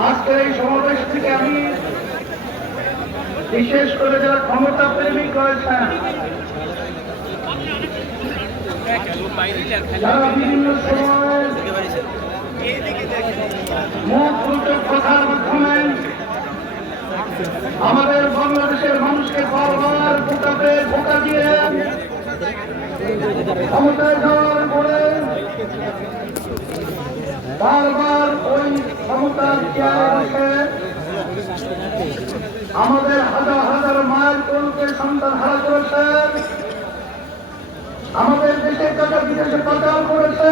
আজকের এই সমাবেশ থেকে আমি বিশেষ করে যারা ক্ষমতা প্রেমিক রয়েছেন যারা বিভিন্ন সময় কথার মাধ্যমে আমাদের বাংলাদেশের মানুষকে বারবার ভোটাতে, ভোটা দিয়ে ক্ষমতায় যাওয়ার বারবার ওই ক্ষমতার চেয়ারে আমাদের হাজার হাজার মায়ের কোনকে সন্তান হারা করেছে। আমাদের দেশের টাকা বিদেশে পাচার করেছে।